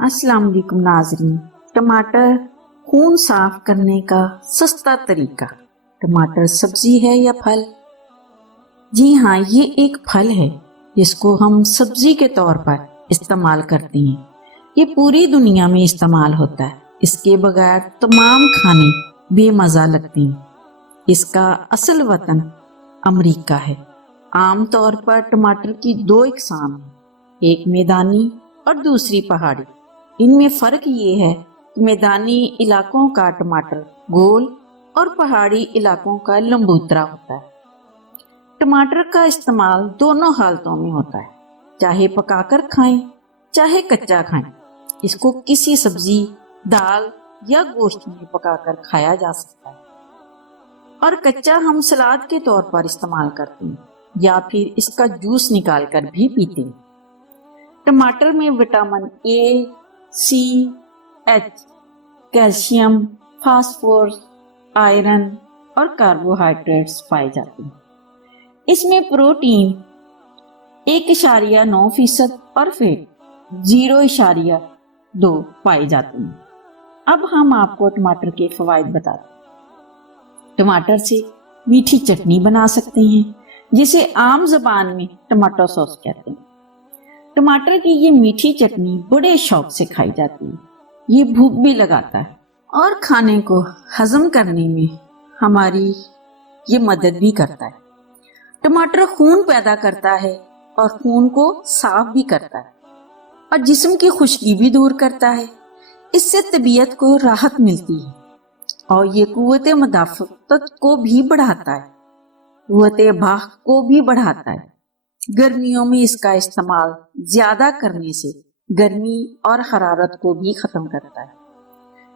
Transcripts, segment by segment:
अस्सलाम वालेकुम नाज़रीन। टमाटर खून साफ करने का सस्ता तरीका। टमाटर सब्जी है या फल? जी हाँ, ये एक फल है जिसको हम सब्जी के तौर पर इस्तेमाल करते हैं। ये पूरी दुनिया में इस्तेमाल होता है। इसके बगैर तमाम खाने बेमज़ा लगते हैं। इसका असल वतन अमेरिका है। आम तौर पर टमाटर की दो इकसाम हैं, एक मैदानी और दूसरी पहाड़ी। इनमें फ़र्क ये है कि मैदानी इलाकों का टमाटर गोल और पहाड़ी इलाकों का लंबूतरा होता है। टमाटर का इस्तेमाल दोनों हालतों में होता है, चाहे पकाकर खाएं चाहे कच्चा खाएं। इसको किसी सब्जी, दाल या गोश्त में पकाकर खाया जा सकता है और कच्चा हम सलाद के तौर पर इस्तेमाल करते हैं या फिर इसका जूस निकाल कर भी पीते हैं। टमाटर में vitamin A, C, H, calcium, phosphorus, iron और कार्बोहाइड्रेट्स पाए जाते हैं। इसमें प्रोटीन 1.9% और फैट 0.2 पाए जाते हैं। अब हम आपको टमाटर के फवाइद बताते हैं। टमाटर से मीठी चटनी बना सकते हैं, जिसे आम जबान में टमाटो सॉस कहते हैं। टमाटर की ये मीठी चटनी बड़े शौक से खाई जाती है। ये भूख भी लगाता है और खाने को हजम करने में हमारी ये मदद भी करता है। टमाटर खून पैदा करता है और खून को साफ भी करता है और जिस्म की खुश्की भी दूर करता है। इससे तबीयत को राहत मिलती है और ये कुव्वत मुदाफ़अत को भी बढ़ाता है, कुव्वत बाह को भी बढ़ाता है। गर्मियों में इसका इस्तेमाल ज्यादा करने से गर्मी और हरारत को भी खत्म करता है।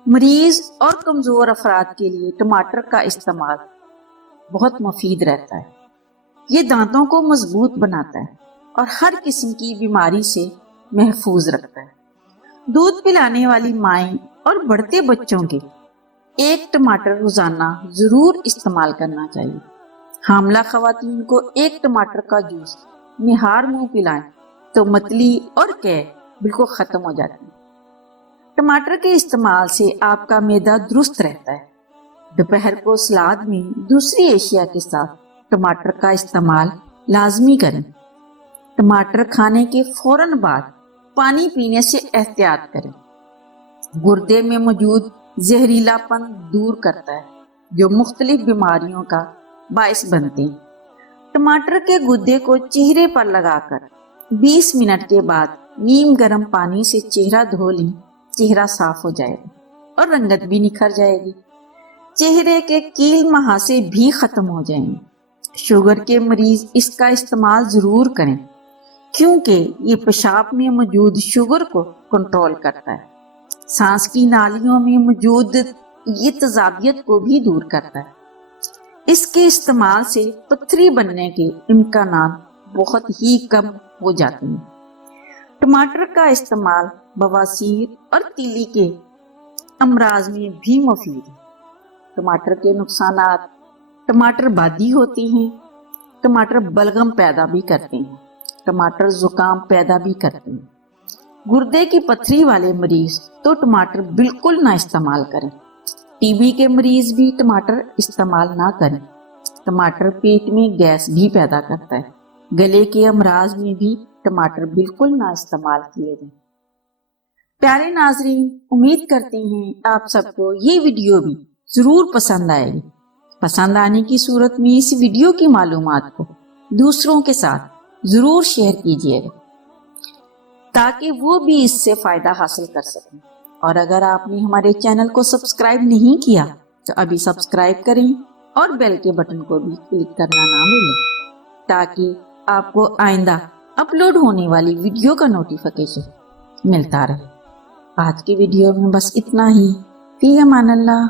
मरीज और कमजोर अफराद के लिए टमाटर का इस्तेमाल बहुत मुफीद रहता है। ये दांतों को मजबूत बनाता है और हर किस्म की बीमारी से महफूज रखता है। दूध पिलाने वाली माएँ और बढ़ते बच्चों के एक टमाटर रोजाना जरूर इस्तेमाल करना चाहिए। हामला खवातीन को एक टमाटर का जूस निहार मुंह पिलाएं तो मतली और कैद बिल्कुल खत्म हो जाती है। टमाटर के इस्तेमाल से आपका मैदा दुरुस्त रहता है। दोपहर को सलाद में दूसरी एशिया के साथ टमाटर का इस्तेमाल लाजमी करें। टमाटर खाने के फौरन बाद पानी पीने से एहतियात करें। गुर्दे में मौजूद जहरीलापन दूर करता है, जो मुख्तलिफ बीमारियों का बायस बनते हैं। टमाटर के गुद्दे को चेहरे पर लगाकर 20 मिनट के बाद नीम गर्म पानी से चेहरा धो लें। चेहरा साफ हो जाएगा और रंगत भी निखर जाएगी। चेहरे के कील महासे भी खत्म हो जाएंगे। शुगर के मरीज इसका इस्तेमाल जरूर करें, क्योंकि ये पेशाब में मौजूद शुगर को कंट्रोल करता है। सांस की नालियों में मौजूद ये तेजाबियत को भी दूर करता है। इसके इस्तेमाल से पथरी बनने के इम्कानात बहुत ही कम हो जाते हैं। टमाटर का इस्तेमाल बवासीर और तीली के अमराज में भी मुफीद है। टमाटर के नुकसानात: टमाटर बादी होते हैं, टमाटर बलगम पैदा भी करते हैं, टमाटर जुकाम पैदा भी करते हैं। गुर्दे की पथरी वाले मरीज तो टमाटर बिल्कुल ना इस्तेमाल करें। टीबी के मरीज भी टमाटर इस्तेमाल ना करें। टमाटर पेट में गैस भी पैदा करता है। गले के अमराज में भी टमाटर बिल्कुल ना इस्तेमाल किए जाए। प्यारे नाजरीन, उम्मीद करते हैं आप सबको ये वीडियो भी जरूर पसंद आएगी। पसंद आने की सूरत में इस वीडियो की मालूमात को दूसरों के साथ जरूर शेयर कीजिएगा, ताकि वो भी इससे फायदा हासिल कर सकें। और अगर आपने हमारे चैनल को सब्सक्राइब नहीं किया तो अभी सब्सक्राइब करें और बेल के बटन को भी क्लिक करना ना भूलें, ताकि आपको आइंदा अपलोड होने वाली वीडियो का नोटिफिकेशन मिलता रहे। आज की वीडियो में बस इतना ही। फी अमान अल्लाह।